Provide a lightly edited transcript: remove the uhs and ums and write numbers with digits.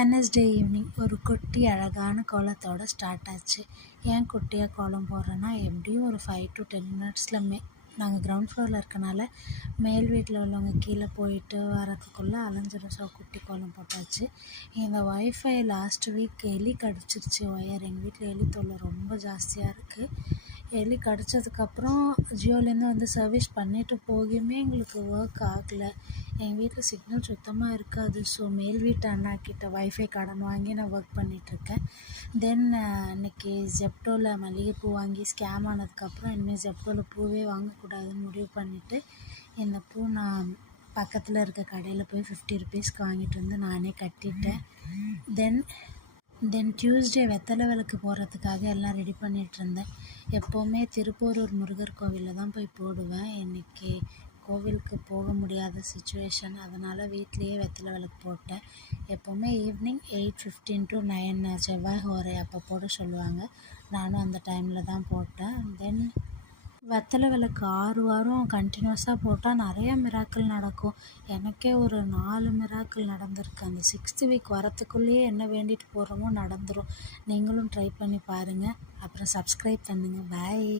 Wednesday evening ஒரு குட்டி அழகான கோலத்தோட ஸ்டார்ட் ஆச்சு. ஏன் குட்டியாக கோலம் போடுறேன்னா, எப்படியும் ஒரு 5 to 10 மினிட்ஸில் நாங்கள் கிரவுண்ட் ஃப்ளோரில் இருக்கனால மேல் வீட்டில் உள்ளவங்க கீழே போயிட்டு வரதுக்குள்ளே அலைஞ்சிடும். ஸோ குட்டி கோலம் போட்டாச்சு. இந்த ஒய்ஃபை லாஸ்ட் வீக் எலி கடிச்சிருச்சு ஒயர். எங்கள் வீட்டில் எலி தொல்லை ரொம்ப ஜாஸ்தியாக இருக்குது. எலி கடிச்சதுக்கப்புறம் ஜியோலேருந்து வந்து சர்வீஸ் பண்ணிவிட்டு போகியுமே எங்களுக்கு ஒர்க் ஆகலை. எங்கள் வீட்டில் சிக்னல் சுத்தமாக இருக்காது. ஸோ மேல் வீட்டு அண்ணாக்கிட்ட வைஃபை கடன் வாங்கி நான் ஒர்க் பண்ணிகிட்ருக்கேன். தென் இன்றைக்கி ஜெப்டோவில் மல்லிகைப்பூ வாங்கி ஸ்கேம் ஆனதுக்கப்புறம் இனிமேல் ஜெப்டோவில் பூவே வாங்கக்கூடாதுன்னு முடிவு பண்ணிவிட்டு இந்த பூ நான் பக்கத்தில் இருக்க கடையில் போய் 50 ருபீஸ்க்கு வாங்கிட்டு வந்து நானே கட்டிட்டேன். தென் டியூஸ்டே வெத்தலை விளக்கு போடுறதுக்காக எல்லாம் ரெடி பண்ணிகிட்ருந்தேன். எப்போவுமே திருப்போரூர் முருகர் கோவிலில் தான் போய் போடுவேன். இன்றைக்கி கோவிலுக்கு போக முடியாத சுச்சுவேஷன், அதனால் வீட்லேயே வெத்தலை விளக்கு போட்டேன். எப்போவுமே ஈவினிங் 8:15 to 9 செவ்வாய் ஹோரை அப்போ போட சொல்லுவாங்க. நானும் அந்த டைமில் தான் போட்டேன். தென் வெத்தலை விளக்கு 6 வாரம் கண்டினியூஸாக போட்டால் நிறையா மிராக்கிள் நடக்கும். எனக்கே ஒரு 4 மிராக்கிள் நடந்திருக்கு. அந்த 6th வீக் வரத்துக்குள்ளேயே என்ன வேண்டிட்டு போகிறோமோ நடந்துடும். நீங்களும் ட்ரை பண்ணி பாருங்கள். அப்புறம் சப்ஸ்கிரைப் பண்ணுங்கள். பாய்.